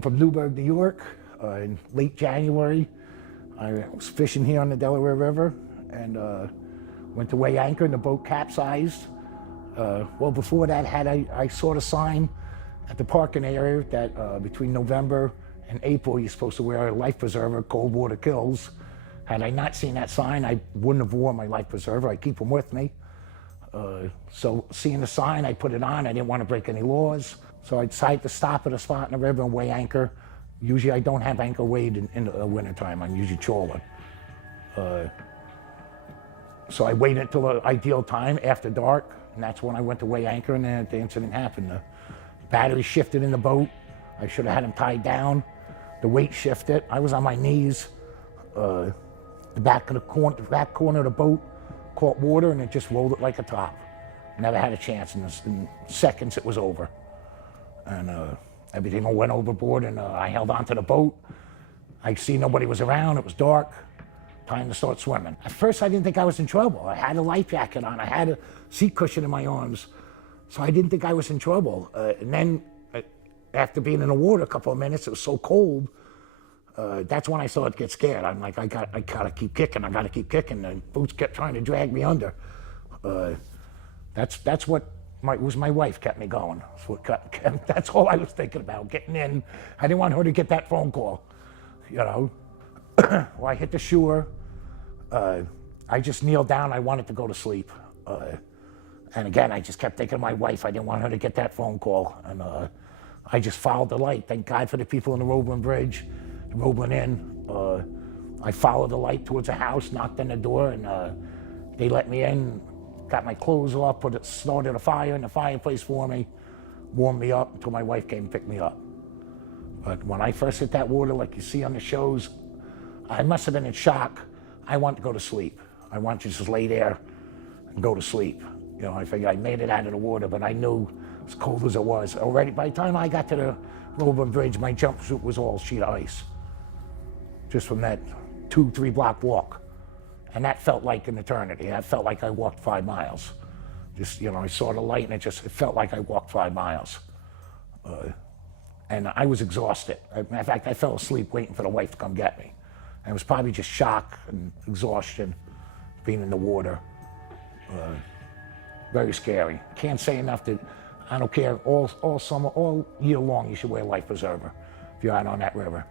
I'm from Newburgh, New York. In late January, I was fishing here on the Delaware River and went to weigh anchor and the boat capsized. Well, before that, I saw the sign at the parking area that between November and April, you're supposed to wear a life preserver, cold water kills. Had I not seen that sign, I wouldn't have worn my life preserver. I keep them with me. So seeing the sign, I put it on. I didn't want to break any laws. So I decided to stop at a spot in the river and weigh anchor. Usually I don't have anchor weighed in the wintertime. I'm usually trawling. So I waited until the ideal time after dark, and that's when I went to weigh anchor, and then the incident happened. The battery shifted in the boat. I should have had him tied down. The weight shifted. I was on my knees. The back corner of the boat caught water, and it just rolled it like a top. Never had a chance. In seconds, it was over. And everything all went overboard, and I held onto the boat. I see nobody was around. It was dark. Time to start swimming. At first, I didn't think I was in trouble. I had a life jacket on. I had a seat cushion in my arms, so I didn't think I was in trouble. And then, after being in the water a couple of minutes, it was so cold. That's when I started to get scared. I'm like, I gotta keep kicking. I gotta keep kicking. And boots kept trying to drag me under. That's what was my wife kept me going. That's all I was thinking about, getting in. I didn't want her to get that phone call, you know. Well, I hit the shore. I just kneeled down. I wanted to go to sleep. And again, I just kept thinking of my wife. I didn't want her to get that phone call. And I just followed the light. Thank God for the people in the Roebling Bridge, the Roebling Inn. I followed the light towards a house, knocked on the door, and they let me in, got my clothes off, started a fire in the fireplace for me, warmed me up until my wife came and picked me up. But when I first hit that water, like you see on the shows, I must have been in shock. I wanted to go to sleep. I wanted to just lay there and go to sleep. You know, I figured I made it out of the water, but I knew as cold as it was. Already, by the time I got to the Roebling Bridge, my jumpsuit was all sheet of ice. Just from that 2-3 block walk. And that felt like an eternity. That felt like I walked 5 miles. Just, you know, I saw the light and it felt like I walked 5 miles. And I was exhausted. Matter of fact, I fell asleep waiting for the wife to come get me. And it was probably just shock and exhaustion, being in the water. Very scary. Can't say enough that I don't care, all summer, all year long, you should wear a life preserver if you're out on that river.